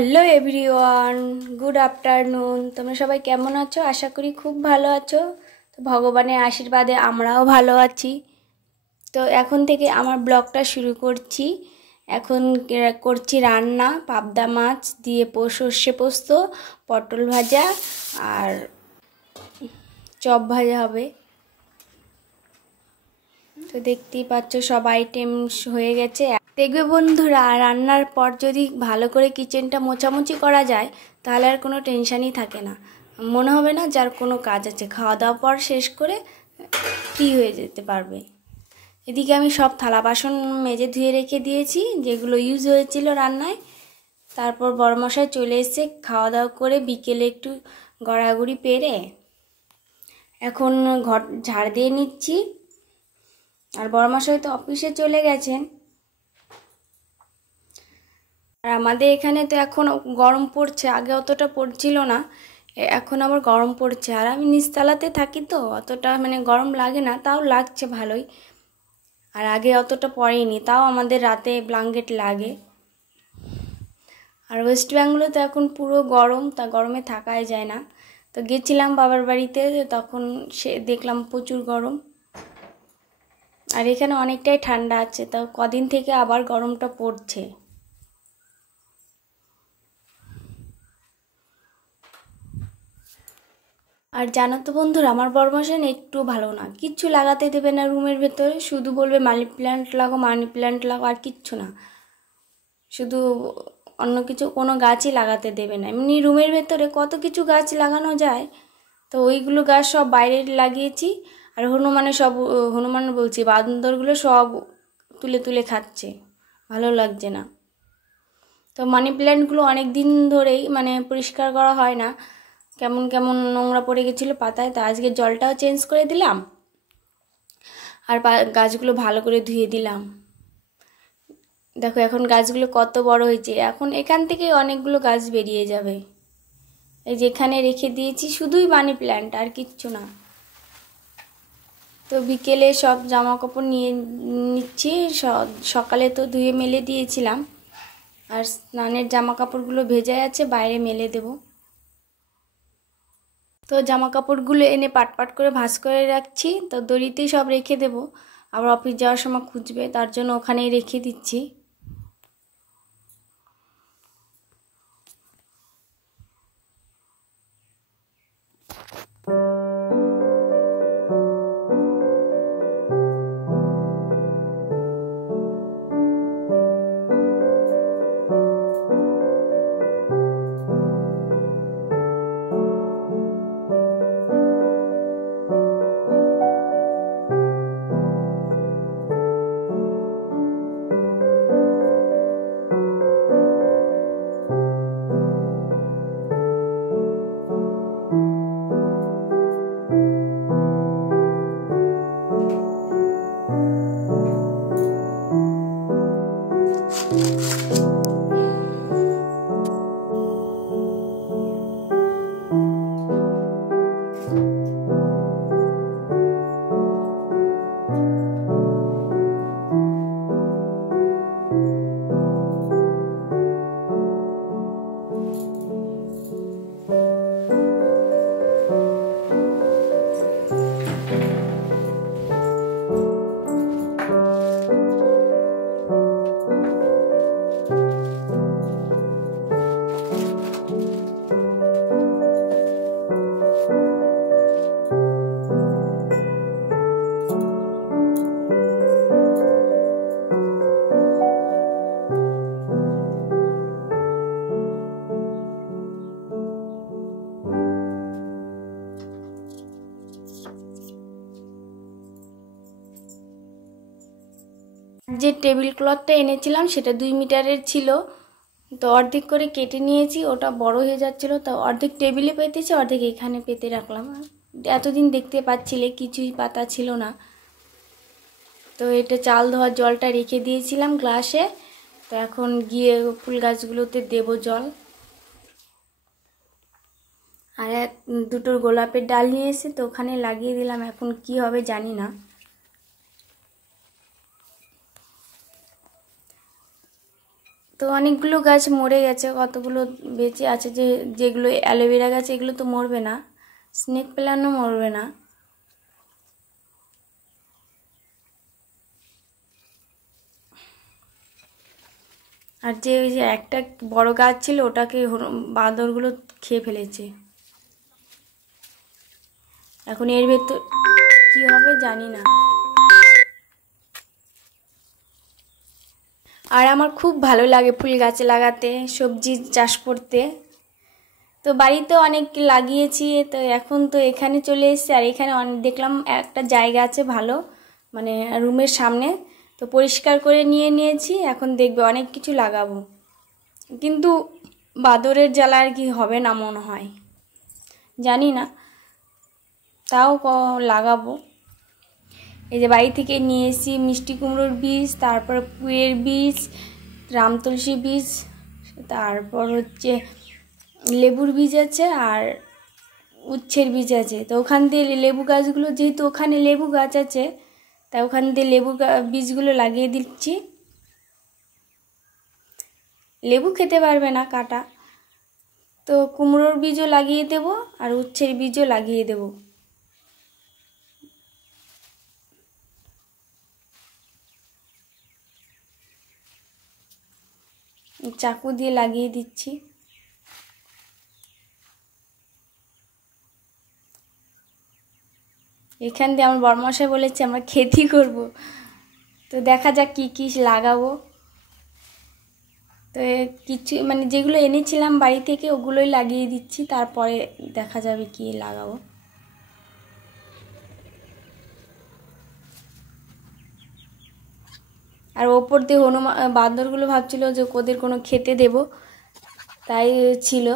Hello everyone, good afternoon. তোমরা সবাই কেমন আছো? আশা করি খুব ভালো আছো। তো ভগবানের আশীর্বাদে আমরাও ভালো আছি। তো এখন থেকে আমার ব্লগটা শুরু করছি। এখন করছি রান্না, পাবদা মাছ দিয়ে সর্ষে পোস্ত, পটল ভাজা আর চপ ভাজা হবে। তো দেখতেই পাচ্ছ সব আইটেম হয়ে গেছে। দেখবে বন্ধুরা, রান্নার পর যদি ভালো করে কিচেনটা মোছামুছি করা যায় তাহলে আর কোনো টেনশানই থাকে না, মনে হবে না যার কোনো কাজ আছে। খাওয়া দাওয়ার পর শেষ করে ফ্রি হয়ে যেতে পারবে। এদিকে আমি সব থালা বাসন মেজে ধুয়ে রেখে দিয়েছি, যেগুলো ইউজ হয়েছিল রান্নায়। তারপর বড়মশাই চলে এসে খাওয়া দাওয়া করে বিকেলে একটু গড়াগড়ি পেরে এখন ঘর ঝাড় দিয়ে নিচ্ছি। আর বড়মশাই তো অফিসে চলে গেছেন। আর আমাদের এখানে তো এখন গরম পড়ছে, আগে অতটা পড়ছিল না, এখন আবার গরম পড়ছে। আর আমি নিচতলাতে থাকি তো অতটা গরম লাগে না, তাও লাগছে ভালোই। আর আগে অতটা পড়েনি, তাও আমাদের রাতে ব্ল্যাঙ্কেট লাগে। আর ওয়েস্ট বেঙ্গলে তো এখন পুরো গরম, তা গরমে থাকাই যায় না। তো গেছিলাম বাবার বাড়িতে, তখন দেখলাম প্রচুর গরম। আর এখানে অনেকটাই ঠান্ডা আছে, তো কদিন থেকে আবার গরমটা পড়ছে। আর জানো তো বন্ধুরা, আমার বড়মশাই একটু ভালো না, কিচ্ছু লাগাতে দেবে না রুমের ভেতরে, শুধু বলবে মানি প্ল্যান্ট লাগো, মানি প্ল্যান্ট লাগো, আর কিচ্ছু না। শুধু অন্য কিছু কোনো গাছই লাগাতে দেবে না। এমনি রুমের ভেতরে কত কিছু গাছ লাগানো যায়, তো ওইগুলো গাছ সব বাইরে লাগিয়েছি। আর হনুমান বলছি, বান্দরগুলো সব তুলে তুলে খাচ্ছে, ভালো লাগছে না। তো মানি প্ল্যান্টগুলো অনেক দিন ধরেই পরিষ্কার করা হয় না, কেমন কেমন নোংরা পড়ে গেছিলো পাতায়। তা আজকে জলটাও চেঞ্জ করে দিলাম, আর গাছগুলো ভালো করে ধুয়ে দিলাম। দেখো এখন গাছগুলো কত বড় হয়েছে, এখন এখান থেকে অনেকগুলো গাছ বেরিয়ে যাবে। এই যেখানে রেখে দিয়েছি শুধুই মানি প্ল্যান্ট, আর কিচ্ছু না। তো বিকেলে সব জামা কাপড় নিয়ে নিচ্ছি, সকালে তো ধুয়ে মেলে দিয়েছিলাম, আর স্নানের জামা কাপড়গুলো ভেজে আছে, বাইরে মেলে দেব। তো জামা কাপড়গুলো এনে পাট করে ভাঁজ করে রাখছি, তো দড়িতেই সব রেখে দেব। আবার অফিস যাওয়ার সময় খুঁজবে, তার জন্য ওখানেই রেখে দিচ্ছি। যে টেবিল ক্লথটা এনেছিলাম সেটা 2 মিটারের ছিল, তো অর্ধেক করে কেটে নিয়েছি, ওটা বড় হয়ে যাচ্ছিলো, তো অর্ধেক টেবিলে পেতেছি, অর্ধেক এখানে পেতে রাখলাম। এতদিন দেখতে পাচ্ছিলে কিছুই পাতা ছিল না। তো এটা চাল ধোয়ার জলটা রেখে দিয়েছিলাম গ্লাসে, তো এখন গিয়ে ফুল গাছগুলোতে দেব জল। আর দুটো গোলাপের ডাল নিয়ে এসে তো ওখানে লাগিয়ে দিলাম, এখন কি হবে জানি না। তো অনেকগুলো গাছ মরে গেছে, কতগুলো বেঁচে আছে, যেগুলো অ্যালোভেরা গাছ এগুলো তো মরবে না, স্নেক প্ল্যান্টও মরবে না। আর ওই যে একটা বড় গাছ ছিল ওটাকে বাঁদরগুলো খেয়ে ফেলেছে। এখন এর ভেতর কি হবে জানি না। আর আমার খুব ভালো লাগে ফুল গাছ লাগাতে, সবজি চাষ করতে। তো বাড়িতে অনেক লাগিয়েছি, তো এখন তো এখানে চলে এসেছি। আর এখানে দেখলাম একটা জায়গা আছে ভালো, মানে রুমের সামনে, তো পরিষ্কার করে নিয়েছি। এখন দেখবে অনেক কিছু লাগাবো, কিন্তু বাদরের জ্বালা আর কি হবে না মনে হয়, জানি না, তাও লাগাবো। এই যে বাড়ি থেকে নিয়ে এসেছি মিষ্টি কুমড়োর বীজ, তারপর পুঁইয়ের বীজ, রামতুলসী বীজ, তারপর হচ্ছে লেবুর বীজ আছে আর উচ্ছের বীজ আছে। তো ওখান দিয়ে লেবু গাছগুলো, যেহেতু ওখানে লেবু গাছ আছে, তাই ওখান দিয়ে লেবু বীজগুলো লাগিয়ে দিচ্ছি। লেবু খেতে পারবে না কাটা, তো কুমড়োর বীজও লাগিয়ে দেব আর উচ্ছের বীজও লাগিয়ে দেব। চাকু দিয়ে লাগিয়ে দিচ্ছি। এখান দিয়ে আমার বড়মশাই বলেছে আমরা খেতি করব, তো দেখা যাক কি কি লাগাবো। তো কিছু মানে যেগুলো এনেছিলাম বাড়ি থেকে ওগুলোই লাগিয়ে দিচ্ছি, তারপরে দেখা যাবে কি লাগাবো। আর ওপর দিয়ে বান্দরগুলো ভাবছিল যে ওদের কোনো খেতে দেব, তাই ছিল।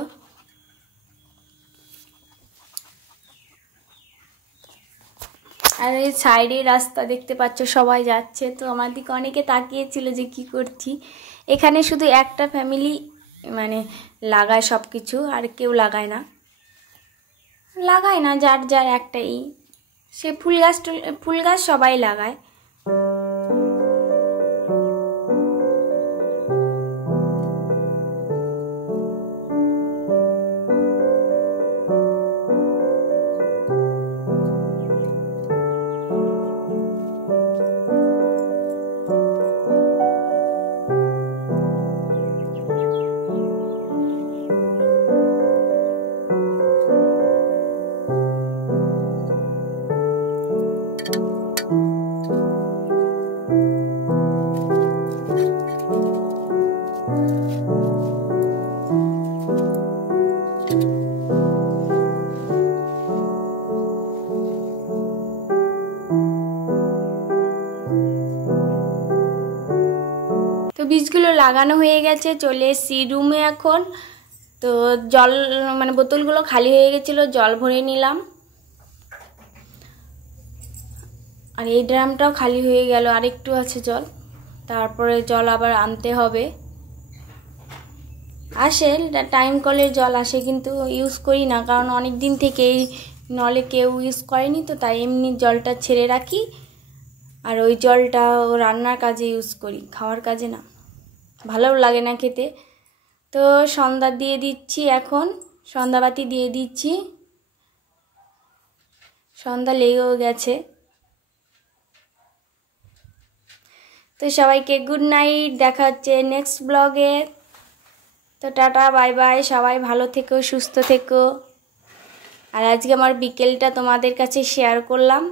আর এই সাইডে রাস্তা দেখতে পাচ্ছ, সবাই যাচ্ছে, তো আমার দিকে অনেকে তাকিয়েছিল যে কি করছি। এখানে শুধু একটা ফ্যামিলি মানে লাগায় সব কিছু, আর কেউ লাগায় না, যার যার একটাই, সে ফুল গাছ সবাই লাগায়। বীজগুলো লাগানো হয়ে গেছে, চলে এসেছি রুমে এখন। তো জল মানে বোতলগুলো খালি হয়ে গেছিলো, জল ভরে নিলাম। আর এই ড্রামটাও খালি হয়ে গেল, আর একটু আছে জল, তারপরে জল আবার আনতে হবে। আসে টাইম কলের জল আসে, কিন্তু ইউজ করি না, কারণ অনেক দিন থেকেই নলে কেউ ইউজ করেনি, তো তাই এমনি জলটা ছেড়ে রাখি। আর ওই জলটা রান্নার কাজে ইউজ করি, খাওয়ার কাজে না, ভালো লাগে না খেতে। তো সন্ধ্যা দিয়ে দিচ্ছি, এখন সন্ধ্যাবাতি দিয়ে দিচ্ছি, সন্ধ্যা লেগেও গেছে। তো সবাইকে গুড নাইট, দেখা হচ্ছে নেক্সট ব্লগে। তো টাটা, বাই বাই, সবাই ভালো থেকো, সুস্থ থেকো। আর আজকে আমার বিকেলটা তোমাদের কাছে শেয়ার করলাম।